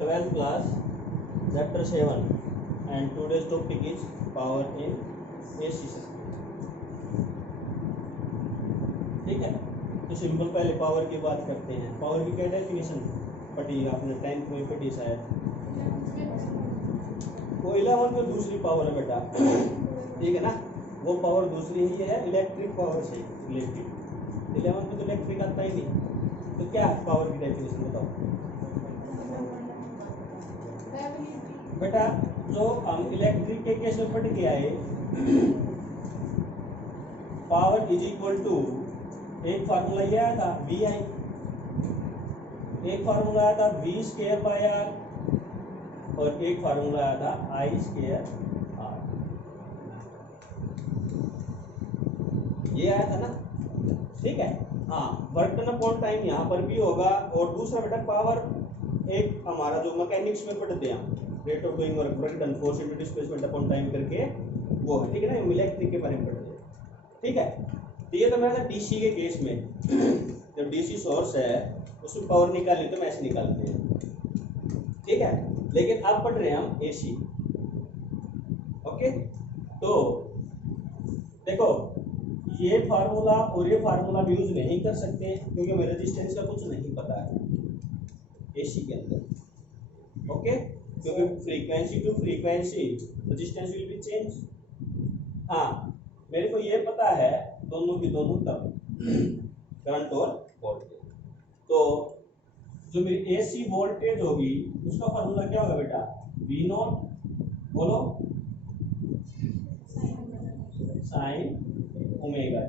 12th class, chapter 7, and today's topic is power in AC circuit. ठीक है, तो simple पहले पावर की बात करते हैं। पावर की क्या डेफिनेशन पढ़ी आपने 10th में पढ़ी शायद, वो 11 में दूसरी पावर है बेटा, ठीक है ना। वो पावर दूसरी ही है इलेक्ट्रिक पावर से रिलेटेड। 11 में तो इलेक्ट्रिक आता ही नहीं, तो क्या पावर की डेफिनेशन बताओ बेटा। जो हम इलेक्ट्रिक के केस में पढ़ के आए, पावर इज इक्वल टू, एक फार्मूला ये आया था वी आई, एक फार्मूला आया था वी स्क्वायर बाय आर, और एक फार्मूला आया था आई स्क्वायर आर। ये आया था ना, ठीक है। हाँ, वर्क डन अपॉन टाइम यहाँ पर भी होगा। और दूसरा बेटा पावर, एक हमारा जो मैकेनिक्स में पढ़ते हैं rate of doing work, work done, force into displacement upon time करके, वो है, ठीक है ना। इलेक्ट्रिक के बारे में पढ़ते हैं, ठीक है। तो ये तो मैं था डीसी के केस में, जब डीसी सोर्स है उसमें पावर निकालनी तो मैं ऐसे निकालते हैं, ठीक है। लेकिन अब पढ़ रहे हैं हम एसी, ओके। तो देखो, ये फार्मूला और ये फार्मूला भी यूज नहीं कर सकते क्योंकि हमें रेजिस्टेंस का कुछ नहीं पता है एसी के अंदर, ओके। क्योंकि frequency to frequency resistance will be change. हाँ, मेरे को ये पता है दोनों की दोनों टर्म, करंट और वोल्टेज। तो जो मेरी एसी वोल्टेज होगी उसका फार्मूला क्या होगा बेटा, वी नॉट, बोलो, साइन ओमेगा,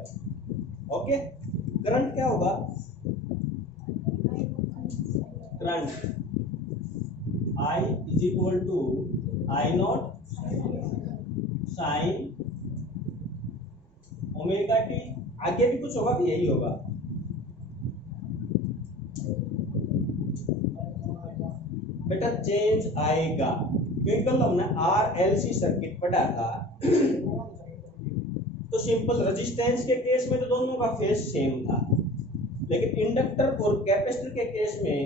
ओके। करंट क्या होगा, current I is equal to I naught sine omega t. आगे भी कुछ होगा, यही होगा बेटा, चेंज आएगा क्योंकि कल हमने आरएलसी सर्किट पढ़ा था। तो सिंपल रेजिस्टेंस के केस में तो दोनों का फेज सेम था, लेकिन इंडक्टर और कैपेसिटर के केस में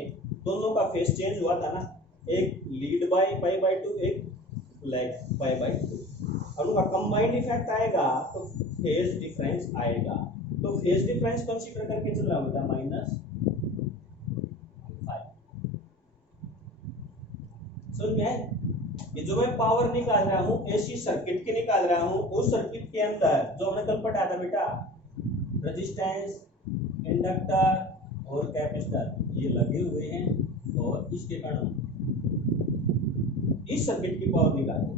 दोनों का फेज चेंज हुआ था ना। एक लीड बाय पाई बाय 2, एक लैग पाई बाय 2, और उनका कंबाइंड इफेक्ट आएगा तो फेज डिफरेंस आएगा। तो फेज डिफरेंस कंसीडर करके चल रहा बेटा -5। समझ में? ये जो मैं पावर निकाल रहा हूँ एसी सर्किट के निकाल रहा हूँ, उस सर्किट के अंदर जो हमने कल पढ़ा था बेटा, रेजिस्टेंस, इंडक्टर और कैपेसिटर ये लगे हुए हैं, और इसके कारण इस सर्किट की पावर निकालते,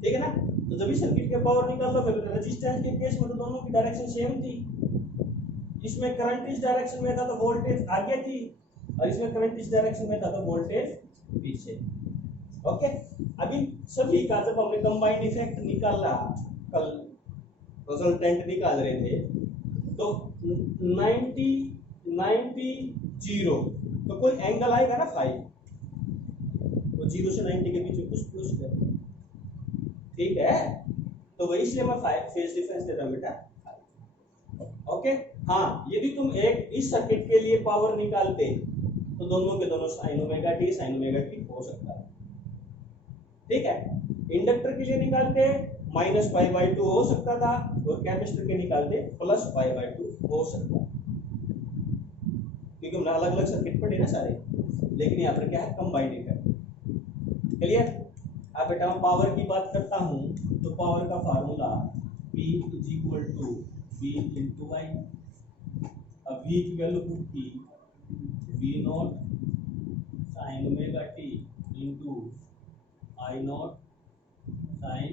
ठीक है ना। तो जब इस सर्किट के पावर निकाल दो, रेजिस्टेंस के केस में तो दोनों की डायरेक्शन सेम थी। इसमें करंट इस डायरेक्शन में था तो वोल्टेज आगे थी, और इसमें करंट इस डायरेक्शन में था तो वोल्टेज पीछे, ओके। अभी सभी का जब हमने कंबाइंड इफेक्ट निकाला, कल रिजल्टेंट निकाल रहे थे, तो 90 90 0, तो कोई एंगल आएगा ना 5, तो 0 से 90 के बीच में कुछ प्लस है, ठीक है। तो वही इसलिए मैं 5 फेज डिफरेंस देता हूं बेटा, ओके। हाँ, यदि तुम एक इस सर्किट के लिए पावर निकालते तो दोनों के दोनों साइन ओमेगा टी हो सकता है, ठीक है। इंडक्टर के लिए निकालते -π/2 हो सकता था, और कैपेसिटर के निकालते +π/2 हो सकता, क्योंकि हमने अलग अलग सर्किट पढ़े ना सारे। लेकिन यहाँ पर क्या है, कंबाइंड इफेक्ट, क्लियर। अब बेटा मैं पावर की बात करता हूँ, तो पावर का formula P is equal to V into I. अब V की वैल्यू पुट की, V naught sine omega T into I naught sine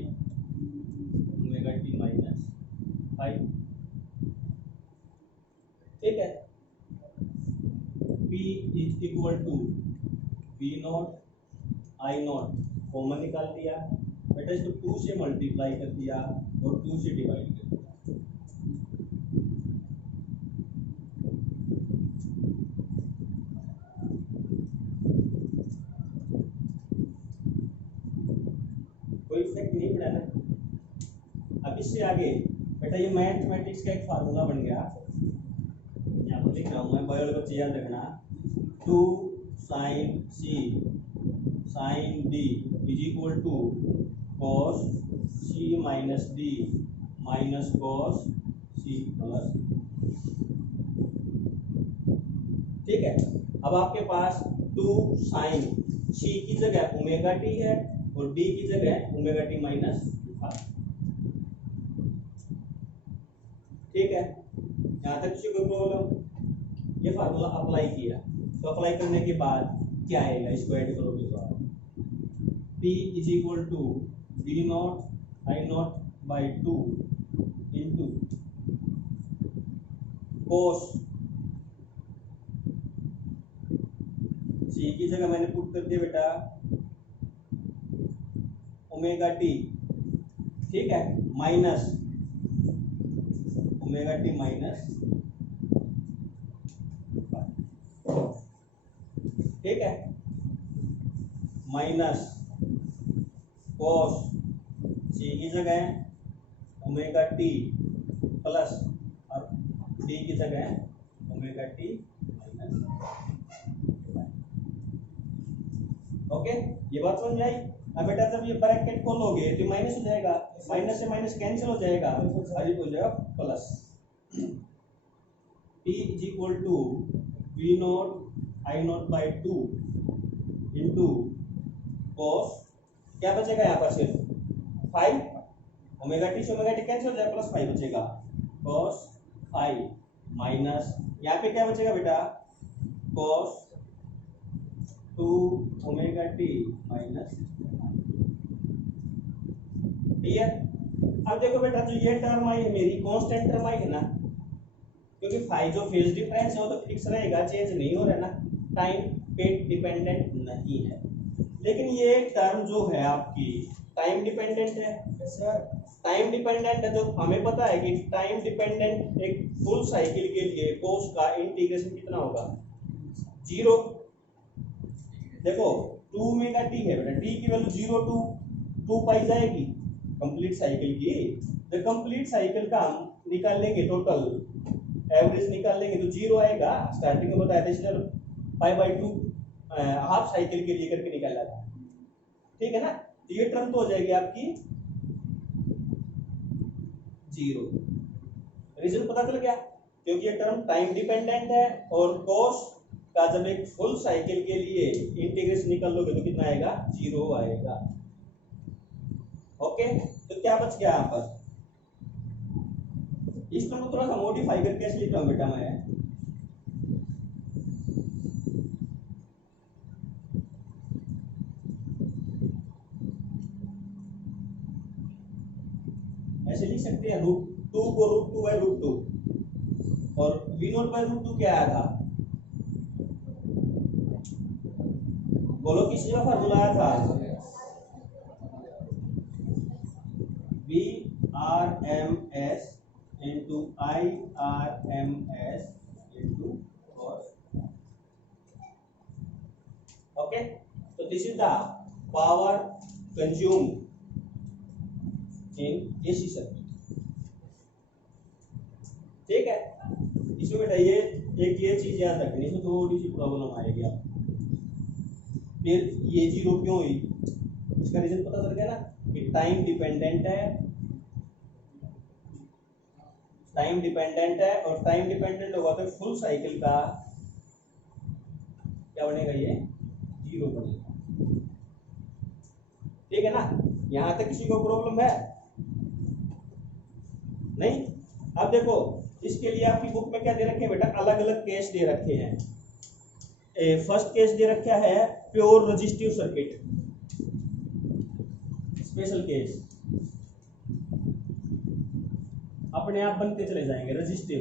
omega T -5, ठीक है। P is equal to V naught I naught common निकाल दिया बेटा, इसको 2 से मल्टीप्लाई कर दिया और 2 से डिवाइड कर दिया, कोई इफेक्ट नहीं पड़ा ना। अब इससे आगे बेटा ये मैथमेटिक्स का एक फार्मूला बन गया, यहाँ पर लिख रहा हूँ मैं, बायोलॉजी बच्चे याद रखना, 2 sine C sine D is equal to cos C minus D minus cos C plus. ठीक है, अब आपके पास 2 साइन सी की जगह ओमेगा टी है और डी की जगह ओमेगा टी माइनस। ठीक है, यहाँ तक किसी को प्रॉब्लम? ये फार्मूला अप्लाई किया तो अप्लाई करने के बाद क्या आएगा, इसको ऐड करोगे तो P is equal to B naught I naught by 2 into cos C की जगह मैंने पुट कर दिया बेटा ओमेगा टी। ठीक है, माइनस ओमेगा टी माइनस। ठीक है, माइनस कॉस सी की जगह ओमेगा टी प्लस और डी की जगह ओमेगा टी माइनस। ओके, ये बात समझ आई? अब बेटा जब ये ब्रैकेट खोलोगे तो माइनस हो जाएगा, माइनस से माइनस कैंसिल हो जाएगा, हो जाएगा plus. P is equal to V naught I naught by 2 into cos, क्या बचेगा यहाँ पर सिर्फ 5, ओमेगा टी से ओमेगा टी कैंसिल हो जाएगा, प्लस 5 बचेगा कॉस 5 माइनस यहाँ पे क्या बचेगा बेटा कॉस 2 ओमेगा टी माइनस। ठीक है, अब देखो बेटा जो ये टर्म आई है मेरी कांस्टेंट टर्म आई है ना, क्योंकि फाई जो फेज डिफरेंस है वो तो फिक्स रहेगा, चेंज नहीं हो रहा है ना, टाइम पे डिपेंडेंट नहीं है। लेकिन ये टर्म जो है आपकी टाइम डिपेंडेंट है। टाइम डिपेंडेंट है तो हमें पता है कि टाइम डिपेंडेंट एक फुल साइकिल के लिए कोस का इंटीग्रेशन कितना होगा 0। देखो 2 ओमेगा टी है बेटा, टी की वैल्यू 0 टू 2 पाई जाएगी कंप्लीट साइकिल की। तो कंप्लीट साइकिल का हम निकाल लेंगे, टोटल एवरेज निकाल लेंगे तो 0 आएगा। स्टार्टिंग में बताया था इसलिए पाई बाई 2 हाफ साइकिल के लिए करके निकाला था। ठीक है ना, तो ये टर्म तो हो जाएगी आपकी 0। रीजन पता चल गया, क्योंकि ये टर्म टाइम डिपेंडेंट है और कॉस का जब एक फुल साइकिल के लिए इंटीग्रेशन निकाल लोगे तो कितना आएगा 0 आएगा। ओके, तो क्या बच गया यहाँ पर, इस टर्म को थोड़ा सा मॉडिफाई करके ऐसे लिख रहा हूं बेटा मैं, ऐसे लिख सकते हैं √2 को √2 बाई √2 और v0 बाई √2 क्या आया था, बोलो किस जगह फॉर्मूला आया था, VRMS into IRMS into cos। Okay, तो this is the power consumed in AC circuit. ठीक है, इसमें बेटा ये एक ये चीज याद रखनी, इसमें थोड़ी सी प्रॉब्लम आएगी आप। फिर ये 0 क्यों हुई, इसका रीजन पता चल गया ना कि टाइम डिपेंडेंट है, टाइम डिपेंडेंट है और टाइम डिपेंडेंट होगा तो फुल साइकिल का क्या बनेगा, ये 0 बनेगा। ठीक है ना, यहां तक किसी को प्रॉब्लम है नहीं? अब देखो इसके लिए आपकी बुक में क्या दे रखे हैं बेटा, अलग अलग केस दे रखे हैं। फर्स्ट केस दे रखा है pure resistive circuit, special case अपने आप बनते चले जाएंगे रेजिस्टिव।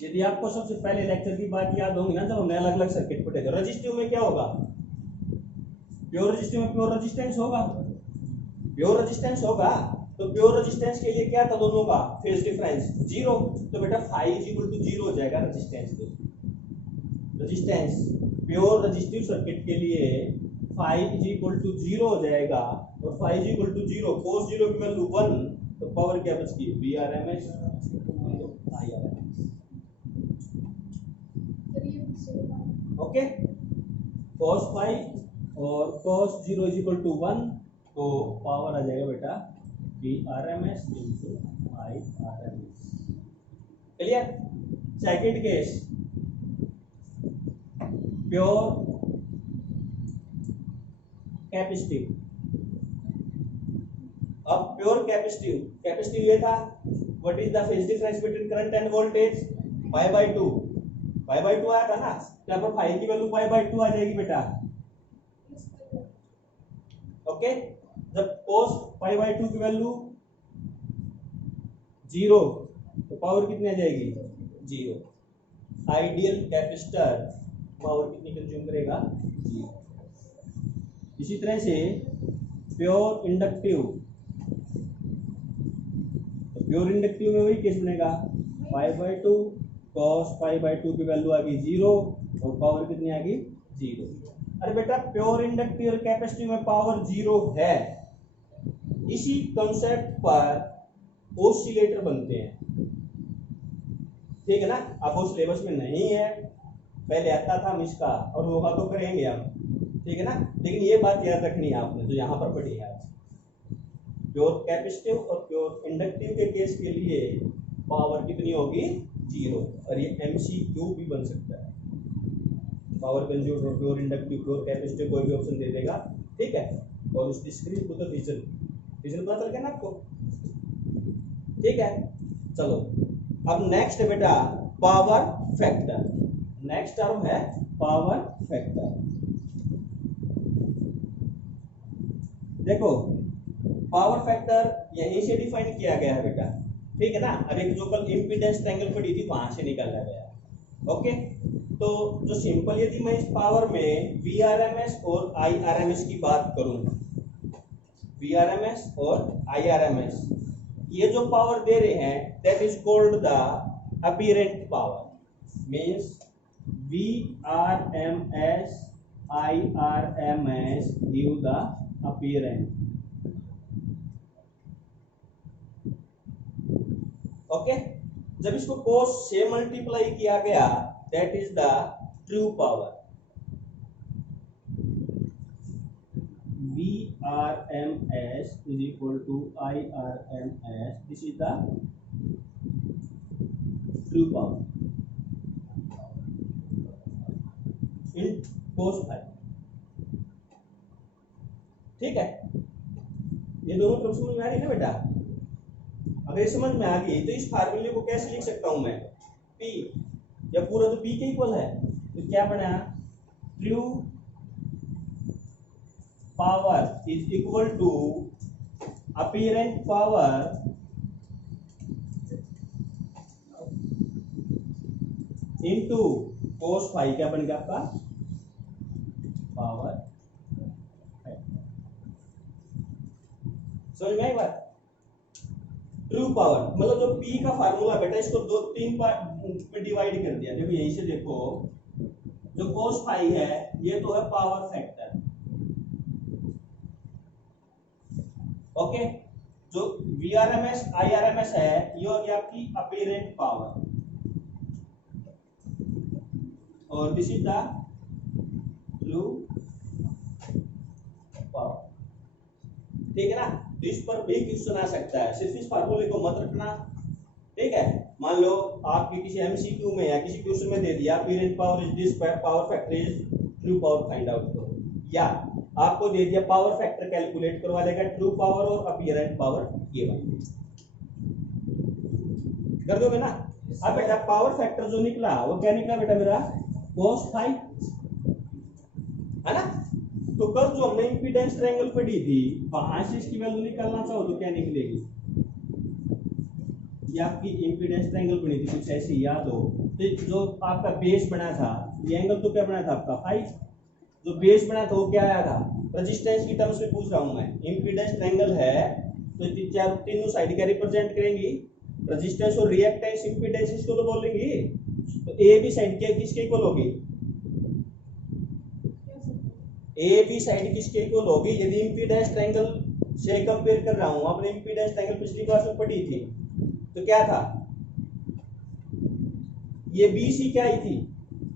यदि आपको सबसे पहले लेक्चर की बात याद होगी ना, जब हमने अलग अलग सर्किट पढ़े थे, रेजिस्टिव में क्या होगा, प्योर रेजिस्टिव में प्योर रेजिस्टेंस होगा, प्योर रेजिस्टेंस होगा तो प्योर रेजिस्टेंस के लिए क्या था दोनों का फेज डिफरेंस 0। तो बेटा फाई इज इक्वल टू 0 हो जाएगा रेजिस्टेंस के, रेजिस्टेंस प्योर रेजिस्टिव सर्किट के लिए फाई इज इक्वल टू 0 हो जाएगा और phi is equal to 0 cos 0 की वैल्यू 1, तो पावर क्या बचती है VRMS IRMS। Okay, cos five और cos 0 इज इक्वल टू 1, तो पावर आ जाएगा बेटा VRMS into IRMS। Clear? Second case, pure capacitive. अब प्योर कैपेसिटिव ये था, what is the phase difference between current end voltage? Pi by two आया था ना, तो यहाँ पर फाई की वैल्यू पाई बाई टू आ जाएगी बेटा। ओके, जब cos पाई बाई टू की वैल्यू 0, तो पावर कितनी आ जाएगी? 0। आइडियल कैपेसिटर पावर कितनी कंज्यूम करेगा? 0। इसी तरह से प्योर इंडक्टिव, तो प्योर इंडक्टिव में वही केस बनेगा, pi by two, cos pi by two की वैल्यू आ गई 0 और पावर कितनी आ गई? 0। अरे बेटा प्योर इंडक्टिव और कैपेसिटिव में पावर 0 है, इसी कंसेप्ट पर ऑसिलेटर बनते हैं, ठीक है ना। अब वो सिलेबस में नहीं है, पहले आता था हम इसका, और होगा तो करेंगे हम, ठीक है ना। लेकिन ये बात याद रखनी है आपने जो यहाँ पर पढ़ी है। प्योर कैपेसिटिव और प्योर इंडक्टिव के केस के लिए पावर कितनी होगी? 0। और ये MCQ भी बन सकता है, पावर कंज्यूम्ड और प्योर इंडक्टिव, प्योर कैपेसिटिव, कोई भी ऑप्शन दे देगा, ठीक है। और उसकी स्क्रीन को तो रीजन पता चल गया ना आपको, ठीक है। चलो अब नेक्स्ट है बेटा पावर फैक्टर। नेक्स्ट टर्म है पावर फैक्टर। देखो पावर फैक्टर यहीं से डिफाइन किया गया है बेटा, ठीक है ना। अब एक जो कल इम्पीडेंस ट्रायंगल पड़ी थी वहां से निकाला गया, ओके। तो जो सिंपल, यदि मैं इस पावर में VRMS और IRMS की बात करूं, VRMS और IRMS, ये जो पावर दे रहे हैं that is called the apparent power, means VRMS IRMS give the apparent, okay. जब इसको cos से मल्टीप्लाई किया गया that is the true power, VRMS is equal to IRMS, this is the true power in cos phi, ठीक है। ये दोनों तरफ समझ में आ रही है ना बेटा? अगर ये समझ में आ गई तो इस फार्मूले को कैसे लिख सकता हूं मैं? P, या पूरा तो P के इक्वल है, तो क्या बना? True power is equal to apparent power into cos phi, क्या बन गया आपका? पावर। समझ में आई बात? ट्रू पावर मतलब जो P का फार्मूला बेटा, इसको दो तीन पार्ट में डिवाइड कर दिया। देखो यहीं से देखो, जो cos फाई है ये तो है पावर फैक्टर, ओके। जो VRMS IRMS है ये हो गया आपकी अपीरेंट पावर, और this is the true power, ठीक है ना। तो इस पर भी क्वेश्चन आ सकता है, सिर्फ इस फार्मूले को मत रखना, ठीक है। मान लो आपके किसी MCQ में या किसी क्वेश्चन में दे दिया apparent power is this, power factor is true power, find out करो, या आपको दे दिया पावर फैक्टर कैलकुलेट करवा देगा, ट्रू पावर और अपीरेंट पावर ये कर दोगे ना। अब बेटा पावर फैक्टर जो निकला वो क्या निकला बेटा मेरा? cos फाई, है ना। तो कल जो हमने इंपीडेंस ट्रायंगल पढ़ी थी वहां से इसकी वैल्यू निकालना चाहो तो क्या निकलेगी? ये आपकी इंपीडेंस ट्रायंगल बनी थी कुछ ऐसी, याद हो तो जो आपका बेस बना था, ये एंगल तो क्या बना था आपका? फाई। जो बेस बना था वो क्या आया था? रेजिस्टेंस की टर्म्स में पूछ रहा हूं मैं। इंपीडेंस ट्रायंगल है तो तीनों साइड क्या रिप्रेजेंट करेंगी? रेजिस्टेंस और रिएक्टेंस इंपीडेंस इसको तो बोलेंगे। तो ए बी साइड क्या किसके इक्वल होगी? ए बी साइड किसके इक्वल होगी? यदि इंपीडेंस ट्रायंगल से कंपेयर कर रहा हूं, आपने इंपीडेंस ट्रायंगल पिछली क्लास में पढ़ी थी तो क्या था? ये BC क्या आई थी?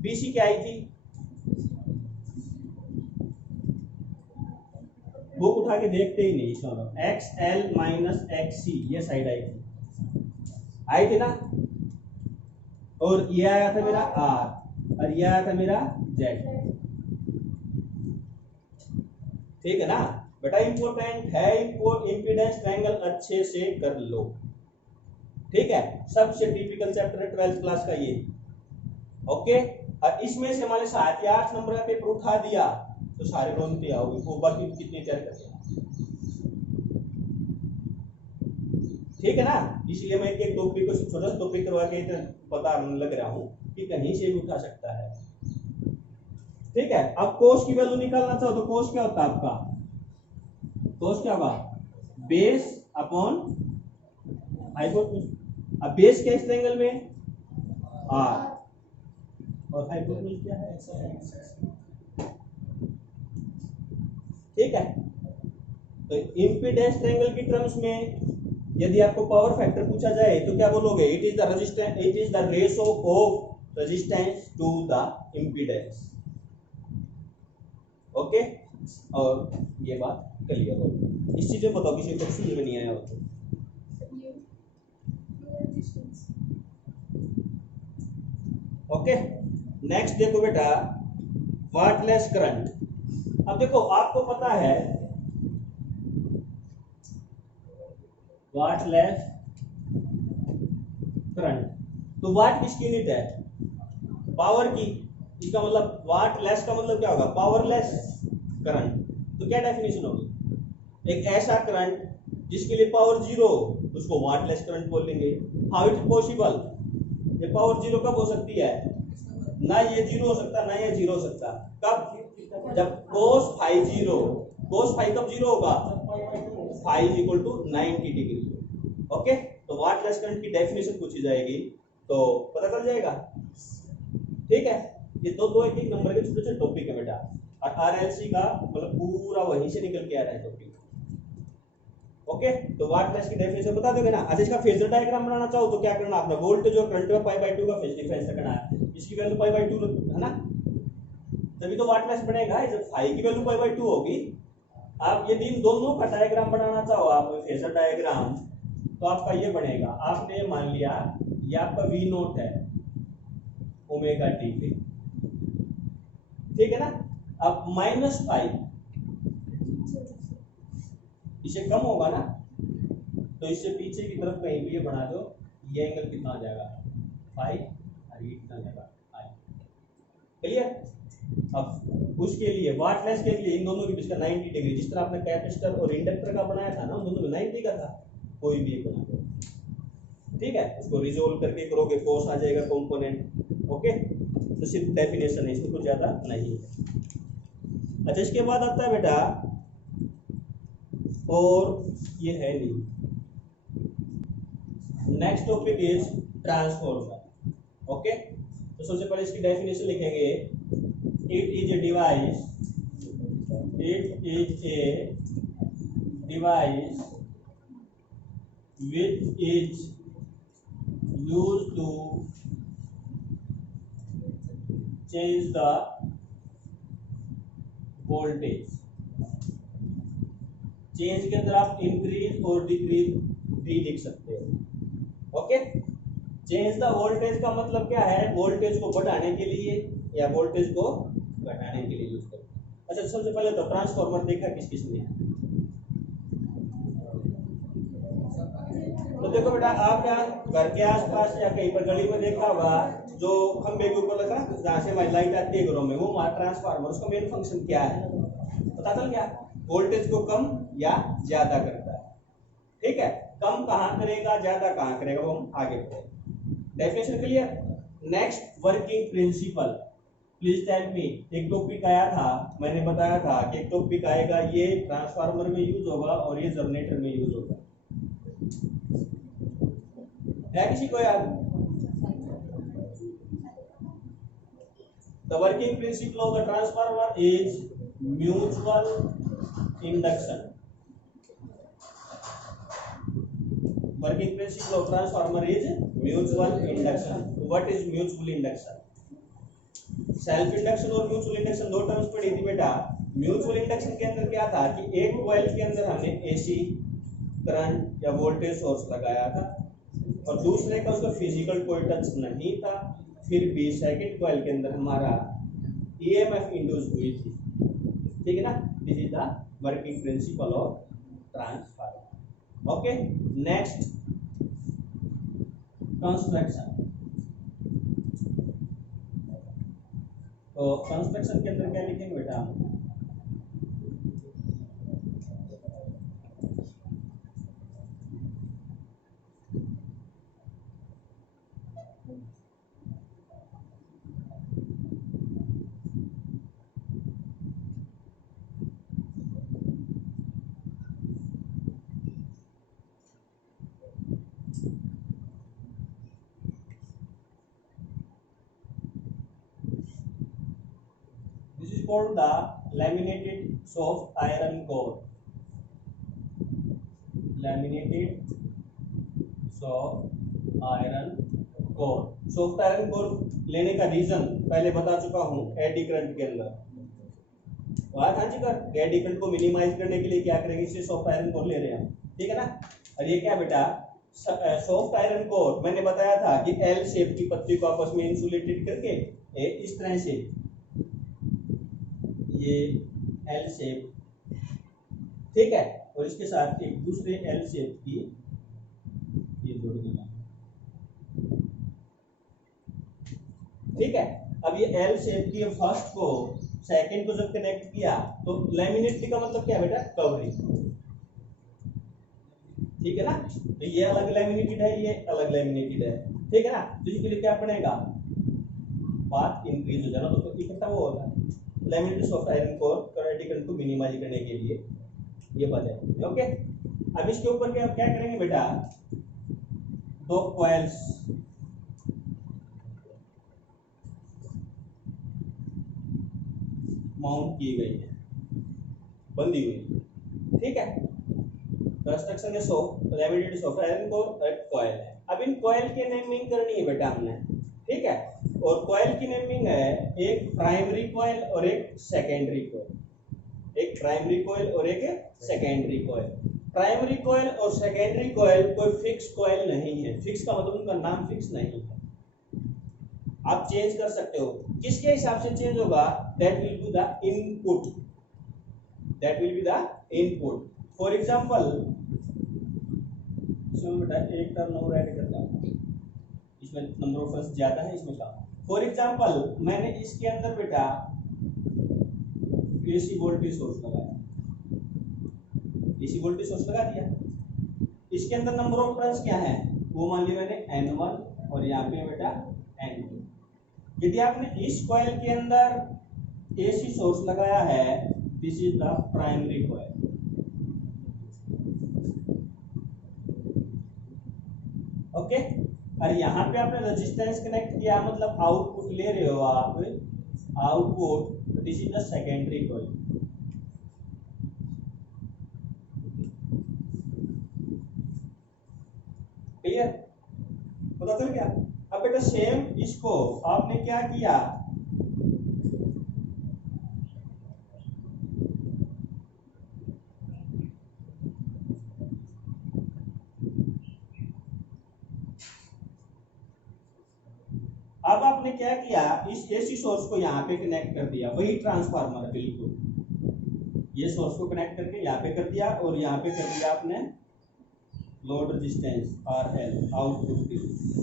BC क्या आई थी? बुक उठा के देखते ही नहीं, चलो एक्स एल माइनस एक्स सी ये साइड आई थी ना, और ये आया था मेरा आर और ये आया था मेरा जेड, ठीक है ना बेटा। इंपॉर्टेंट है, इंपीडेंस ट्रायंगल अच्छे से कर लो, ठीक है। सबसे टिपिकल चैप्टर है 12th क्लास का ये, ओके। और इसमें से हमारे 7 या 8 नंबर का पेपर उठा दिया तो सारे रोनते आओगे, वो बाकी कितनी तैयार करते हैं, ठीक है ना। इसलिए मैं एक टॉपिक को छोटा सा टॉपिक करवा के पता लग रहा हूँ कि कहीं से भी उठा सकता है, ठीक है। अब कोस की वैल्यू निकालना चाहो तो कोस क्या होता है आपका, कोस क्या होगा, बेस अपॉन हाइपोटेन्यूज। अब बेस क्या इस ट्रायंगल में आर और हाइपोटेन्यूज क्या है, ठीक है। तो इंपीडेंस ट्रायंगल की टर्म्स में यदि आपको पावर फैक्टर पूछा जाए तो क्या बोलोगे, it is the resistance, it is the ratio of resistance to the impedance, okay. और ये बात क्लियर हो, इस चीज में बताओ किसी को समझ में नहीं आया हो तो, ओके। नेक्स्ट देखो बेटा वाटलेस करंट। अब देखो आपको पता है वाटलेस करंट, तो वाट किसकी यूनिट है, पावर की। इसका मतलब वाटलेस का मतलब क्या होगा, पावरलेस करंट। तो क्या डेफिनेशन होगी, एक ऐसा करंट जिसके लिए पावर जीरो उसको वाटलेस करंट बोलेंगे। हाउ इट पॉसिबल, ये पावर जीरो कब हो सकती है, ना ये जीरो हो सकता ना ये जीरो हो सकता, कब, जब cos phi zero, cos phi कब जीरो होगा, phi is equal to 90 degree, okay. तो वाटलेस करंट की डेफिनेशन पूछी जाएगी तो पता चल जाएगा, ठीक है। ये दो एक एक नंबर के छोटे छोटे टॉपिक है बेटा, और आरएलसी का मतलब पूरा वहीं से निकल के आ रहा है टॉपिक, ओके। तो वाटलेस की डेफिनेशन बता दोगे ना। अच्छा इसका फेजर डायग्राम बनाना चाहो तो क्या करना, आपने वोल्टेज और करंट में पाई/2 का फेज डिफरेंस रखना है, इसकी वैल्यू पाई/2 है ना, तभी तो वाटलेस बनेगा। जब फाई की वैल्यू पाई/2 होगी, आप यदि इन दोनों का डायग्राम बनाना चाहो आप फेजर डायग्राम, तो आपका ये बनेगा, आपने मान लिया ये आपका V नोट है ओमेगा टी पे, ठीक है ना। अब -5 इसे कम होगा ना, तो इससे पीछे की तरफ कहीं भी ये बना दो, ये एंगल कितना आ जाएगा 5 और ये कितना आ जाएगा I, क्लियर। अब उसके लिए वाटलेस के लिए इन दोनों के बीच का 90 डिग्री, जिस तरह आपने कैपेसिटर और इंडक्टर का बनाया था ना, उन दोनों में 90 का था, कोई भी एक बना दो, ठीक है। उसको रिजोल्व करके करोगे कोस आ जाएगा कंपोनेंट, ओके। तो सिर्फ डेफिनेशन है, इसमें कुछ ज्यादा नहीं है। अच्छा इसके बाद आता है बेटा, और ये है नहीं, next topic is transformer, okay. तो सबसे पहले इसकी डेफिनेशन लिखेंगे, it is a device, it is a device which is used to change the voltage। Change के अंदर आप इंक्रीज और डिक्रीज भी लिख सकते हो, ओके। चेंज द वोल्टेज का मतलब क्या है, वोल्टेज को बढ़ाने के लिए या वोल्टेज को घटाने के लिए यूज करते हैं। अच्छा सबसे पहले तो ट्रांसफार्मर देखा किस किस ने, तो देखो बेटा आप यहाँ घर के आसपास या कहीं पर गली में देखा होगा, जो खंबे के ऊपर लगा जहाँ से हमारी लाइट आती है घरों में, वो हमारा ट्रांसफार्मर, उसका मेन फंक्शन क्या है पता चल गया, वोल्टेज को कम या ज्यादा करता है, ठीक है। कम कहाँ करेगा ज्यादा कहाँ करेगा वो हम आगे पढ़ेंगे। Definition clear. Next working principle, please tell me. एक टॉपिक आया था, मैंने बताया था कि एक टॉपिक आएगा, ये ट्रांसफार्मर में यूज होगा और ये जनरेटर में यूज होगा, है किसी को याद। The working principle of the transformer is mutual induction। Working principle of transformer is mutual induction। What is mutual induction? Self induction और म्यूचुअल इंडक्शन दो टर्म्स पढ़ी थी बेटा, म्यूचुअल इंडक्शन के अंदर क्या था कि एक कॉइल के अंदर हमने एसी करंट या वोल्टेज सोर्स लगाया था और दूसरे का उसका फिजिकल कोई टच नहीं था, फिर भी सेकंड कॉइल के अंदर हमारा ईएमएफ इंड्यूस हुई थी। ठीक है ना, this is the working principle of transformer. Okay, next construction. तो कंस्ट्रक्शन के अंदर क्या लिखेंगे बेटा हम? This is called the laminated soft iron core. Laminated soft iron core. Soft iron core लेने का रीजन पहले बता चुका हूं एडी करंट के अंदर। हाँ जी कर एडी करंट को मिनिमाइज करने के लिए क्या करेंगे, इसे सॉफ्ट आयरन कोर ले रहे हैं हम। ठीक है ना, और ये क्या बेटा सॉफ्ट आयरन कोर मैंने बताया था कि एल शेप की पत्ती को आपस में इंसुलेटेड करके इस तरह से ये एल शेप, ठीक है, और इसके साथ एक दूसरे एल शेप की ये जोड़ देना। ठीक है, अब ये एल शेप की फर्स्ट को सेकंड को जब कनेक्ट किया तो लैमिनेटरी का मतलब क्या है बेटा, कवरिंग। ठीक है ना, तो ये अलग लैमिनेटेड है, ये अलग लैमिनेटेड है। ठीक है ना, तो इसके लिए क्या बनेगा, पाथ इंक्रीज हो जाना, तो इकट्ठा वो होगा laminated soft iron core current को मिनिमाइज करने के लिए ये बात है। ओके, अब इसके ऊपर क्या क्या करेंगे बेटा, दो कॉइल्स माउंट की गई है, बंधी हुई। ठीक है, कंस्ट्रक्शन में लैमिनेटेड सॉफ्ट आयरन कोर एक कॉइल है। अब इन कॉइल की नेमिंग करनी है बेटा हमने। ठीक है, और कॉइल की नेमिंग है एक प्राइमरी कॉइल और एक सेकेंडरी कॉइल। एक प्राइमरी कॉइल और एक सेकेंडरी कॉइल। प्राइमरी कॉइल और सेकेंडरी कॉइल कोई फिक्स कॉइल नहीं है। फिक्स का मतलब उनका नाम फिक्स नहीं है, आप चेंज कर सकते हो। किसके हिसाब से चेंज होगा, that will be the input, that will be the input. For example इसमें बेटा एक टर्म और ऐड करता हूं, इसमें नंबर ऑफ टर्म्स ज्यादा है, इसमें कम। फॉर एग्जांपल मैंने इसके अंदर बेटा एसी वोल्टेज सोर्स लगाया, एसी वोल्टेज सोर्स लगा दिया। इसके अंदर नंबर ऑफ टर्न्स क्या है, वो मान लिया मैंने N1 और यहाँ पे बेटा N2। यदि आपने इस कॉइल के अंदर एसी सोर्स लगाया है, this is the primary coil. Okay, और यहाँ पे आपने रेजिस्टेंस कनेक्ट किया, मतलब आउटपुट ले रहे हो आप, output, this is the secondary coil. Clear, पता चल गया। अब बेटा सेम इसको आपने क्या किया, अब आपने क्या किया, इस एसी सोर्स को यहाँ पे कनेक्ट कर दिया, वही ट्रांसफार्मर बिल्कुल, ये सोर्स को कनेक्ट करके यहाँ पे कर दिया और यहाँ पे कर दिया आपने लोड रेजिस्टेंस RL आउटपुट के लिए।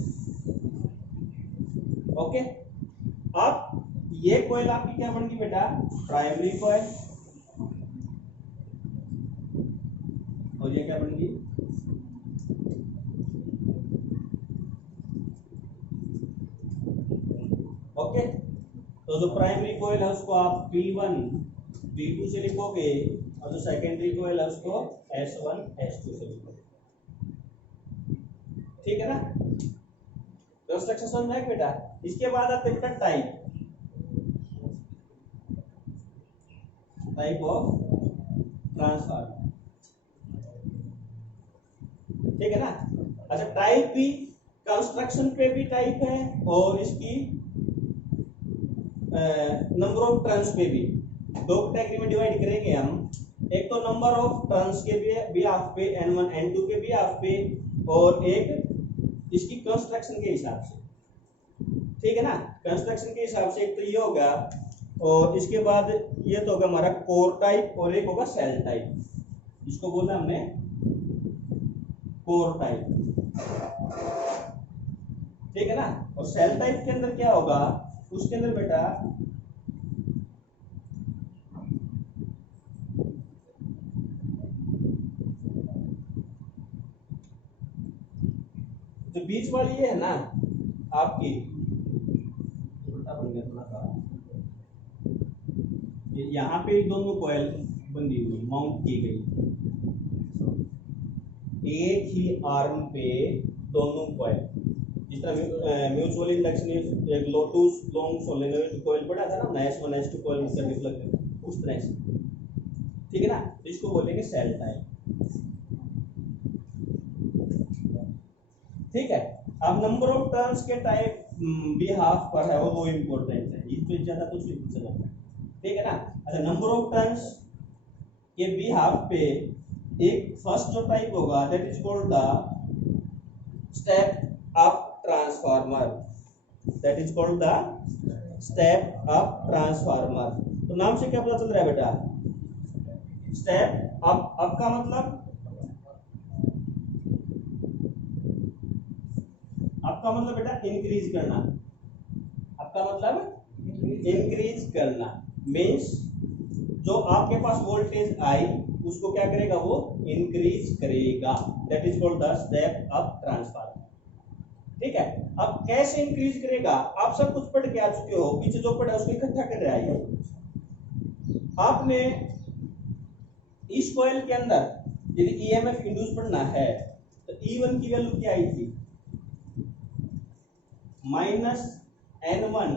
ओके, अब ये कॉइल आपकी क्या बन गई बेटा, प्राइमरी कॉइल, और ये क्या बन गई, ओके। तो जो प्राइमरी कॉइल है उसको आप P1 P2 से लिखोगे और जो सेकेंडरी कॉइल है उसको S1 S2 से लिखोगे। ठीक है ना, कंस्ट्रक्शन समझ में बेटा। इसके बाद आते बेटा टाइप, टाइप ऑफ ट्रांसफार्मर। ठीक है ना, अच्छा टाइप भी कंस्ट्रक्शन पे भी टाइप है और इसकी नंबर ऑफ टर्न्स पे भी। दो कैटेगरी में डिवाइड करेंगे हम। एक तो नंबर ऑफ टर्न्स के बिहाफ पे, n1 n2 के बिहाफ पे, और एक इसकी कंस्ट्रक्शन के हिसाब से, ठीक है ना। कंस्ट्रक्शन के हिसाब से एक तो ये होगा, और इसके बाद ये तो होगा हमारा कोर टाइप, और एक होगा सेल टाइप। इसको बोला हमने कोर टाइप, ठीक है ना। और सेल टाइप के अंदर क्या होगा, उसके अंदर बेटा जो बीच वाली ये है ना आपकी, उल्टा बन गया थोड़ा सा, यहाँ पे दोनों कॉइल बंधी हुई, माउंट की गई, एक ही आर्म पे दोनों कॉइल, जिस तरह म्यूचुअल इंडक्शन एक लोटस लॉन्ग सोलेनोइड कॉइल पड़ा था ना, S1 S2 कॉइल उस तरह से, ठीक है ना। इसको बोलेंगे सेल टाइप, ठीक है। अब नंबर ऑफ टर्न्स के टाइप बिहाफ पर है, वो इंपॉर्टेंट है, इससे ज्यादा कुछ नहीं पूछा जाता, ठीक है ना। अच्छा, नंबर ऑफ टर्न्स के बिहाफ पे एक फर्स्ट जो टाइप होगा that is called the step up transformer, that is called the step up transformer. तो नाम से क्या पता चल रहा है बेटा, स्टेप अप, अप का मतलब, आपका मतलब बेटा इंक्रीज करना, आपका मतलब इंक्रीज करना मीन्स जो आपके पास वोल्टेज आई उसको क्या करेगा, वो इंक्रीज करेगा, that is called the step up transformer, ठीक है। अब कैसे इंक्रीज करेगा, आप सब कुछ पढ़ के आ चुके हो, पीछे जो पढ़ा उसको इकट्ठा कर रहा है। आपने इस कॉइल के अंदर यदि ईएमएफ इंड्यूस पढ़ना है तो E1 की वैल्यू क्या आई थी, -N1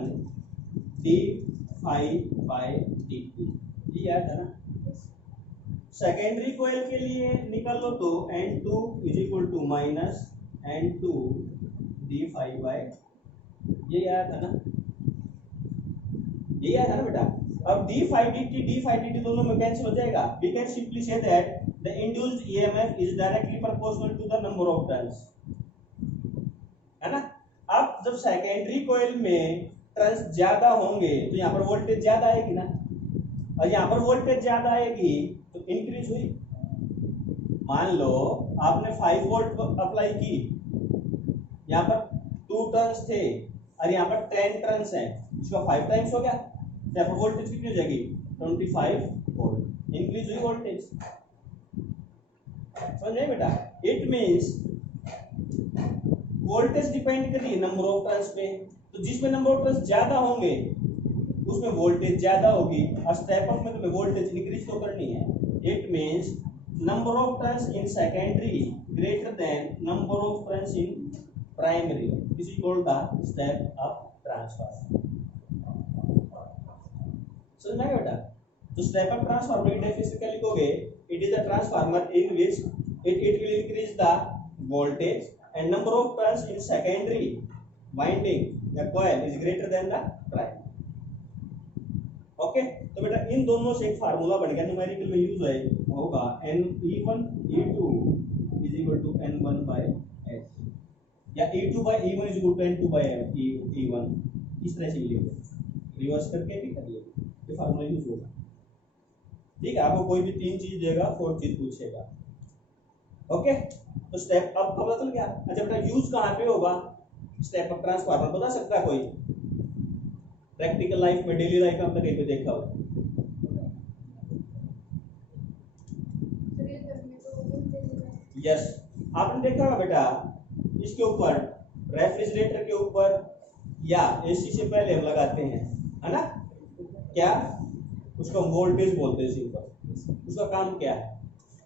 d∅dt, ये याद है ना। सेकेंडरी कॉइल के लिए निकाल लो तो N2 - N2 d∅, ये याद है ना, ये याद है ना बेटा। अब d∅dt दोनों में कैंसिल हो जाएगा, we can simply say that the induced EMF is directly proportional to the number of turns, है ना। अब जब सेकेंडरी कॉइल में टर्न्स ज्यादा होंगे तो यहाँ पर वोल्टेज ज्यादा आएगी ना, और यहाँ पर वोल्टेज ज्यादा आएगी तो इंक्रीज हुई। मान लो आपने 5 वोल्ट अप्लाई की, यहाँ पर 2 टर्न्स थे और यहाँ पर 10 टर्न्स हैं, इसका 5 टाइम्स हो गया, तो यहाँ पर वोल्टेज कितनी हो जाएगी, 25 वोल्ट, इंक्रीज हुई वोल्टेज, समझ रहे बेटा। इट मींस वोल्टेज डिपेंड कर रही है नंबर ऑफ टर्न्स पे, तो जिसमें नंबर ऑफ टर्न्स ज्यादा होंगे उसमें वोल्टेज ज्यादा होगी, और स्टेप अप में तुम्हें वोल्टेज इंक्रीज तो करनी है। It means number of turns in secondary greater than number of turns in primary, this is called the step up transformer, समझ में आया बेटा। तो स्टेप अप ट्रांसफार्मर की डेफिनेशन क्या लिखोगे, it is a transformer in which it will increase the voltage and number of turns in secondary winding the coil is greater than the primary, okay. तो बेटा इन दोनों से एक फार्मूला बन गया, न्यूमेरिकल में यूज होगा E1 E2 is equal to N1/S, या E2/E1 is equal to N2/E1, इस तरह से लिखो, रिवर्स करके भी करिए, ये फार्मूला यूज होगा, ठीक है। आपको कोई भी 3 चीज देगा, 4 चीज पूछेगा, ओके। तो स्टेप अप का पता चल गया। अच्छा बेटा यूज कहाँ पे होगा स्टेप अप ट्रांसफार्मर, बता सकता है कोई, प्रैक्टिकल लाइफ में, डेली लाइफ में आपने कहीं पे देखा हो? यस, आपने देखा होगा बेटा, इसके ऊपर रेफ्रिजरेटर के ऊपर या एसी से पहले हम लगाते हैं, है ना, क्या उसको वोल्टेज बोलते हैं सिंपल, उसका काम क्या है।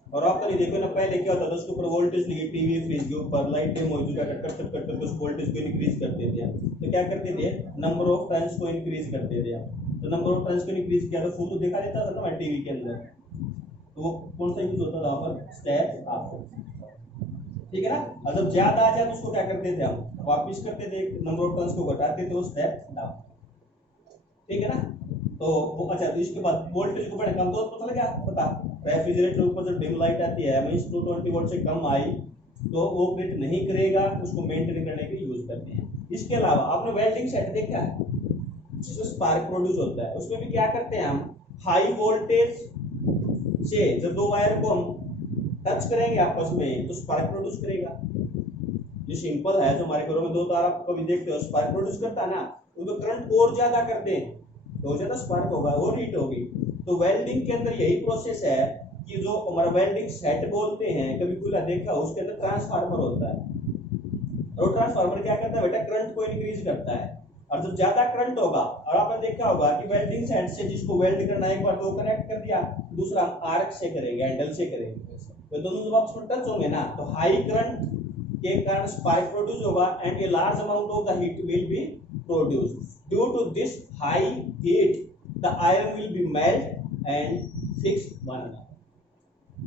और आप कभी देखो ना, पहले क्या होता था, उसके ऊपर वोल्टेज लिए टीवी फ्रिज के ऊपर लाइटें मौजूद कर उस वोल्टेज को इंक्रीज करते थे। तो क्या करते थे, नंबर ऑफ टर्न्स को इंक्रीज करते थे। तो नंबर ऑफ टर्न्स को इंक्रीज किया तो फुल तो देखा देता था ना टीवी के अंदर, तो वो कौन सा यूज होता था वहाँ पर, स्टेप अप, ठीक है ना। और जब ज्यादा आ जाए तो उसको क्या करते थे, हम वापिस करते थे, नंबर ऑफ टर्न्स को घटाते थे, वो स्टेप डाउन, ठीक है ना। तो वो अच्छा, तो इसके बाद वोल्टेज को बढ़े कम तो पता लगा पता, रेफ्रिजरेटर ऊपर जो डिम लाइट आती है मींस 220 वोल्ट से कम आई तो वो ऑपरेट नहीं करेगा, उसको मेंटेन करने के लिए यूज करते हैं। इसके अलावा आपने वेल्डिंग सेट देखा है जिसमें स्पार्क प्रोड्यूस होता है, उसमें भी क्या करते हैं हम, हाई वोल्टेज से जब दो वायर को हम टच करेंगे आपस में तो स्पार्क प्रोड्यूस करेगा। जो सिंपल है, जो हमारे घरों में दो तार आप कभी देखते हो स्पार्क प्रोड्यूस करता है ना, उनको करंट और ज्यादा कर दें तो ज्यादा स्पार्क होगा और हीट होगी। तो वेल्डिंग के अंदर यही प्रोसेस है कि जो हमारा वेल्डिंग सेट बोलते हैं, कभी खुला देखा उसके अंदर ट्रांसफार्मर होता है, और ट्रांसफार्मर क्या करता है बेटा, करंट को इंक्रीज करता है। और जब ज्यादा करंट होगा, और आपने देखा होगा कि वेल्डिंग सेट से जिसको वेल्ड करना एक बार तो कनेक्ट कर दिया, दूसरा आर्क से करेंगे, हैंडल से करेंगे, तो दोनों जब आपस में टच होंगे ना तो हाई करंट के कारण स्पार्क प्रोड्यूस होगा and a large amount of the heat will be produced. Due to this high heat the iron will be melt and fix one another.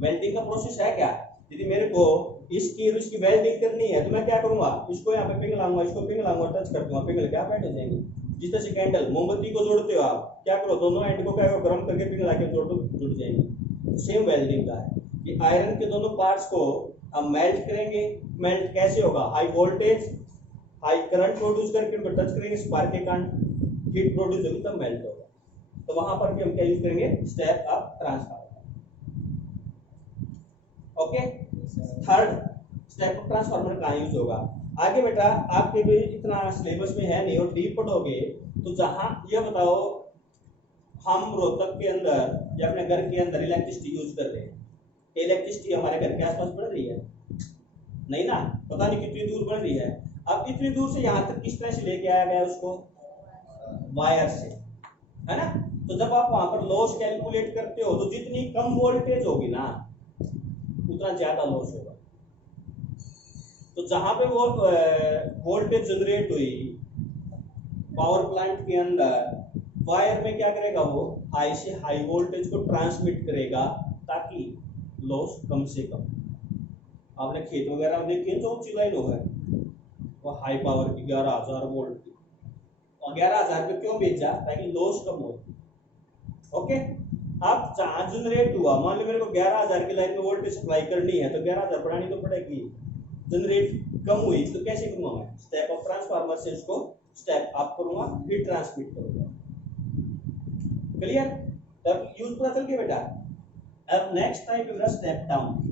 Welding का प्रोसेस है क्या, यदि मेरे को इसकी वेल्डिंग करनी है तो मैं क्या करूंगा, इसको यहाँ पे पिघलाऊंगा, इसको पिघलाऊंगा, टच कर दूंगा, पिघल क्या बैठ जाएंगे। जिस तरह से कैंडल मोमबत्ती को जोड़ते हो आप, क्या करो दोनों एंड को क्या करो, गर्म करके पिघला के जोड़ दो, जुड़ जाएंगे। सेम वेल्डिंग का है कि आयरन के दोनों पार्ट्स को हम मेल्ट करेंगे। मेल्ट कैसे होगा, high voltage high current produce करके उनको टच करेंगे, स्पार्क के कारण हीट प्रोड्यूस होगी तब मेल्ट होगा। तो वहां पर भी हम क्या यूज करेंगे, step up transformer. Okay, third step up transformer कहाँ यूज होगा। आगे बेटा आपके भी इतना सिलेबस में है नहीं और डीप पढ़ोगे तो जहां ये बताओ, हम रोहतक के अंदर या अपने घर के अंदर इलेक्ट्रिसिटी यूज कर रहे हैं, इलेक्ट्रिसिटी हमारे घर के आसपास बढ़ रही है नहीं ना, पता नहीं कितनी दूर बढ़ रही है। अब इतनी दूर से यहाँ तक किस तरह से लेके आया गया उसको, वायर से, है ना। तो जब आप वहां पर लॉस कैलकुलेट करते हो तो जितनी कम वोल्टेज होगी ना उतना ज्यादा लॉस होगा। तो जहां पे वो वोल्टेज जनरेट हुई पावर प्लांट के अंदर, वायर में क्या करेगा, वो हाई से हाई वोल्टेज को ट्रांसमिट करेगा ताकि लॉस कम से कम। आपने खेत वगैरह में देखी जो ऊंची लाइन हो है वो हाई पावर की 11,000 वोल्ट की, और 11,000 पे क्यों बेचा, ताकि लॉस कम हो। ओके, अब जहां जनरेट हुआ, मान लो मेरे को 11,000 की लाइन में वोल्टेज सप्लाई करनी है तो 11,000 बढ़ानी तो पड़ेगी। जनरेट कम हुई तो कैसे करूंगा मैं, स्टेप अप ट्रांसफार्मर से उसको स्टेप अप करूंगा, फिर ट्रांसमिट करूंगा। क्लियर, तब यूज पता चल गया बेटा। अब नेक्स्ट टाइप है मेरा स्टेप डाउन।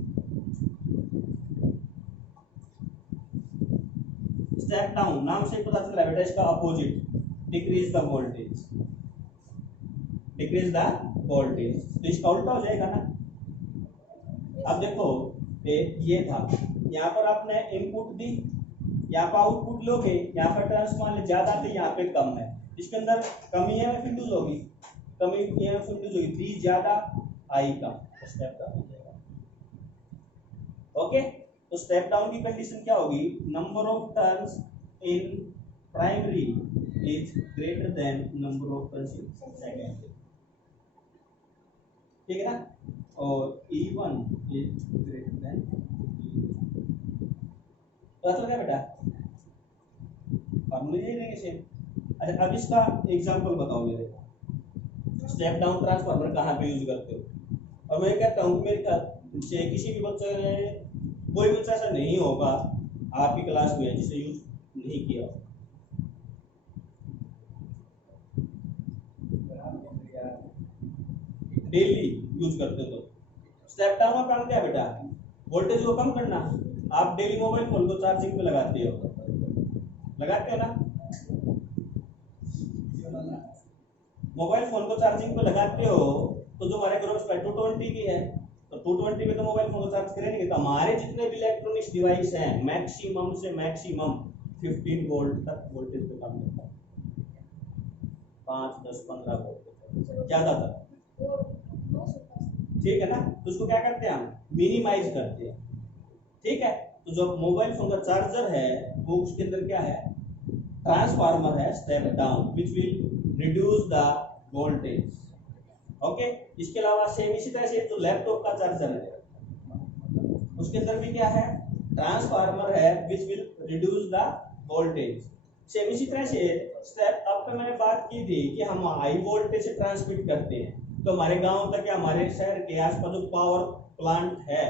स्टेप डाउन नाम से पता चल रहा है बेटा, इसका opposite, decrease the voltage, decrease the voltage, तो इसका उल्टा हो जाएगा ना। अब देखो ये था, यहाँ पर आपने इनपुट दी, यहाँ पर आउटपुट लोगे, यहाँ पर ट्रांसफार्मर ज्यादा थे, यहाँ पे कम है, इसके अंदर कम ईएमएफ इंड्यूस होगी, कम ईएमएफ इंड्यूस होगी, डी ज्यादा आई कम, स्टेप डाउन हो जाएगा। ओके, तो स्टेप डाउन की कंडीशन क्या होगी, number of turns in primary is greater than number of turns in secondary, ठीक है ना, और E1 इज ग्रेटर देन पता चल गया बेटा, फॉर्मूले यही रहेंगे सेम। अच्छा, अब इसका एग्जांपल बताओ मेरे, स्टेप डाउन ट्रांसफार्मर कहाँ पे यूज करते हो। और मैं कहता हूँ मेरे से किसी भी बच्चे ने, कोई बच्चा ऐसा नहीं होगा आपकी क्लास में जिसे यूज नहीं किया, डेली यूज करते हो। तो स्टेप डाउन का काम क्या है बेटा, वोल्टेज को कम करना। आप डेली मोबाइल फोन को चार्जिंग पे लगाते हो ना, मोबाइल फोन को चार्जिंग पे लगाते हो, तो जो हमारे घरों में 220 की है, तो 220 पे तो मोबाइल फोन को चार्ज करेंगे। तो हमारे जितने भी इलेक्ट्रॉनिक्स डिवाइस हैं मैक्सिमम से मैक्सिमम 15 वोल्ट तक वोल्टेज पे काम करता है, 5, 10, 15 वोल्ट ज्यादातर, ठीक है ना। तो उसको क्या करते हैं हम, मिनिमाइज करते हैं, ठीक है। तो जो मोबाइल फोन का चार्जर है वो उसके अंदर क्या है, ट्रांसफार्मर है step down which will reduce the voltage. Okay, इसके अलावा सेम इसी तरह से जो लैपटॉप का चार्जर है उसके अंदर भी क्या है, ट्रांसफार्मर है which will reduce the voltage. Same इसी तरह से स्टेप अप पे मैंने बात की थी कि हम हाई वोल्टेज से ट्रांसमिट करते हैं, तो हमारे गांव तक या हमारे शहर के आसपास जो पावर प्लांट है,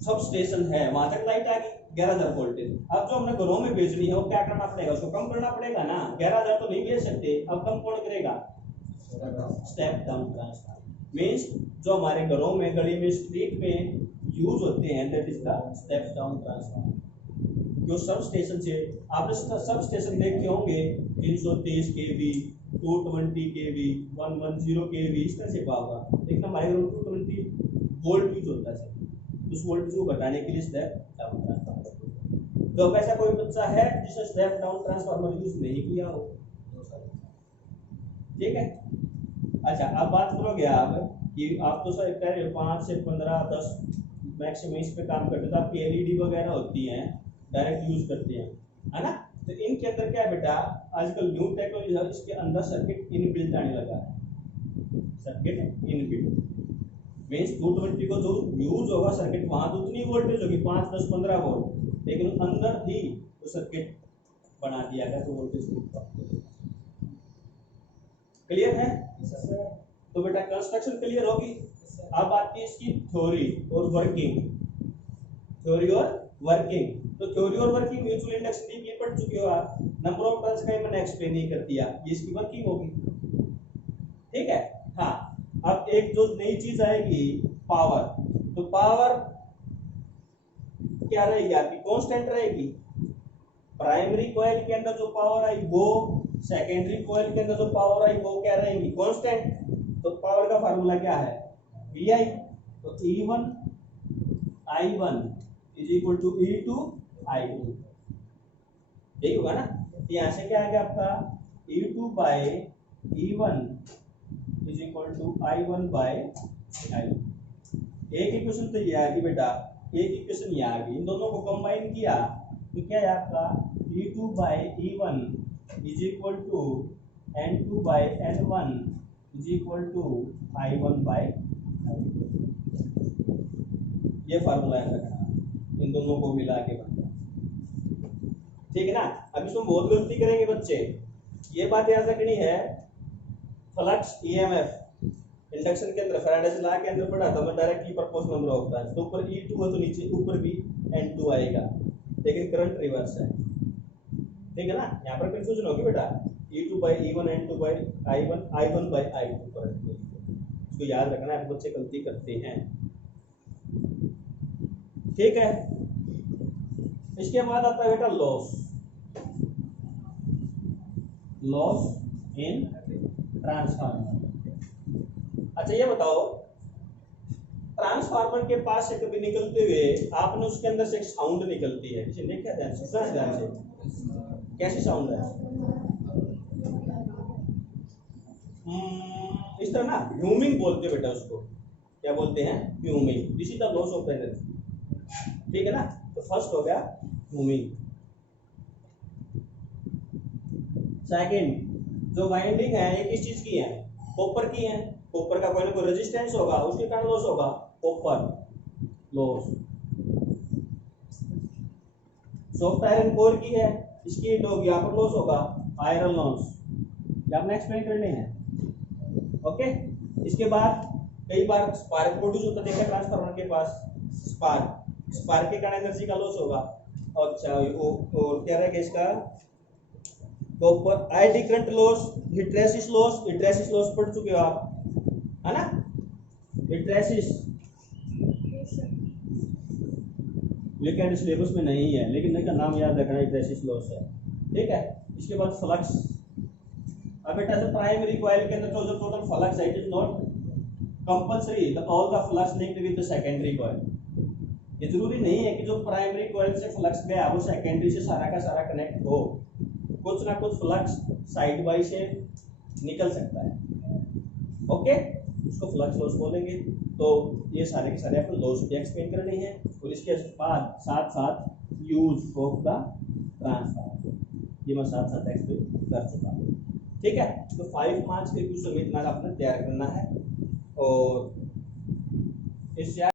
सब स्टेशन है, वहां तक लाइट आ गई 11,000 वोल्टेज। अब जो हमने घरों में भेजनी है वो क्या करना पड़ेगा, उसको कम करना पड़ेगा ना। 11,000 तो नहीं भेज सकते, अब कम कौन करेगा, स्टेप डाउन ट्रांसफार्मर। मींस जो हमारे घरों में, गली में, स्ट्रीट में यूज होते हैं, that is the step down transformer. जो सब स्टेशन से आपने सब स्टेशन देखे होंगे, 330 केवी, 220 केवी, 110 केवी, इस तरह से पावर। लेकिन हमारे घर में 220 वोल्ट यूज होता है, उस वोल्टेज को घटाने के लिए स्टेप डाउन ट्रांसफार्मर। तो ऐसा कोई बच्चा है जिसने स्टेप डाउन ट्रांसफार्मर यूज नहीं किया हो, ठीक है। अच्छा, अब बात करोगे आप कि आप तो सर कह रहे हो 5 से 15 10 मैक्सिमम इस पे काम करते, तो आपकी एलईडी वगैरह होती हैं, डायरेक्ट यूज करते हैं, है ना। तो इनके अंदर क्या है बेटा, आजकल न्यू टेक्नोलॉजी है, इसके अंदर सर्किट इनबिल्ट आने लगा है। सर्किट इनबिल्ट मींस 220 को जो यूज होगा सर्किट, वहां तो उतनी वोल्टेज होगी 5 10 15 वोल्ट, लेकिन अंदर ही वो सर्किट बना दिया गया तो वोल्टेज क्लियर है। तो बेटा कंस्ट्रक्शन क्लियर होगी। अब आती है इसकी थ्योरी और वर्किंग। थ्योरी और वर्किंग, तो थ्योरी और वर्किंग म्यूचुअल इंडक्शन डीप ये पढ़ चुके हो आप। नंबर ऑफ टर्न्स का मैंने एक्सप्लेन नहीं कर दिया, ये इसकी वर्किंग होगी, ठीक है। हाँ, अब एक जो नई चीज आएगी पावर, तो पावर क्या रहेगी आपकी, कांस्टेंट रहेगी। प्राइमरी कॉइल के अंदर जो पावर आई वो, सेकेंडरी कॉइल के अंदर जो पावर आई वो क्या रहेगी, कांस्टेंट। तो पावर का फार्मूला क्या है, VI। तो E1 I1 is equal to E2 I2, यही होगा ना। तो यहां से क्या आ गया आपका, E2 by E1 is equal to I1 by I2। एक इक्वेशन तो ये आ गई बेटा, एक इक्वेशन ये आ गई, इन दोनों को कंबाइन किया तो क्या है आपका, E2 by E1 is equal to N2 by N1 is equal to I1 by I2। ये फार्मूला है रखना, इन दोनों को मिला के बनता, ठीक है ना। अब इसमें बहुत गलती करेंगे बच्चे, ये बात याद रखनी है। फ्लक्स ईएमएफ इंडक्शन के अंदर फैराडेज लॉ के अंदर पढ़ा था मैं, directly proportional number of turns. तो ऊपर E2 है तो नीचे ऊपर भी N2 आएगा, लेकिन करंट रिवर्स है, ठीक है ना। यहाँ पर कंफ्यूजन होगी बेटा, E2 by E1 N2 bye I1 I1 by I2 current, इसको याद रखना है, बच्चे गलती करते हैं, ठीक है। इसके बाद आता है बेटा लॉस, लॉस इन ट्रांसफार्मर। अच्छा ये बताओ, ट्रांसफार्मर के पास से कभी निकलते हुए आपने उसके अंदर से एक साउंड निकलती है, किसी ने देखा ध्यान से, सुना ध्यान से, कैसी साउंड है, इस तरह ना, ह्यूमिंग बोलते हैं बेटा उसको, क्या बोलते हैं, humming. This is the loss of energy, ठीक है ना। तो फर्स्ट हो गया ह्यूमिंग। सेकंड, जो वाइंडिंग है ये किस चीज की है, कॉपर की है, कॉपर का कोई ना कोई रेजिस्टेंस होगा, उसके कारण लॉस होगा, copper loss. Soft iron core की है, इसकी हीट होगी, यहाँ पर लॉस होगा, आयरन लॉस। ये आपने एक्सप्लेन करने हैं, ओके। इसके बाद कई बार स्पार्क प्रोड्यूस होता है, ट्रांसफार्मर के पास स्पार्क, स्पार्क के कारण एनर्जी का लॉस होगा। अच्छा और क्या रहेगा इसका, copper ID current loss, hysteresis loss, hysteresis loss पढ़ चुके हो आप, है ना। हिस्टैरिसीस लेकिन सिलेबस में नहीं है, लेकिन इनका नाम याद रखना, हिस्टैरिसीस लॉस है, ठीक है। इसके बाद फ्लक्स। अब बेटा जो प्राइमरी कॉइल के अंदर जो टोटल फ्लक्स है, it is not compulsory the all the flux linked with the secondary coil. ये जरूरी नहीं है कि जो प्राइमरी कॉइल से फ्लक्स गया वो सेकेंडरी से सारा का सारा कनेक्ट हो, कुछ ना कुछ फ्लक्स साइड बाई से निकल सकता है, ओके, उसको फ्लक्स लॉस बोलेंगे। तो ये सारे के सारे आपको लॉस भी एक्सप्लेन करने हैं, और इसके बाद साथ साथ यूज ऑफ द ट्रांसफार्मर, ये मैं साथ साथ एक्सप्लेन कर चुका हूँ, ठीक है। तो 5 मार्क्स के क्वेश्चन में इतना आपने तैयार करना है, और इससे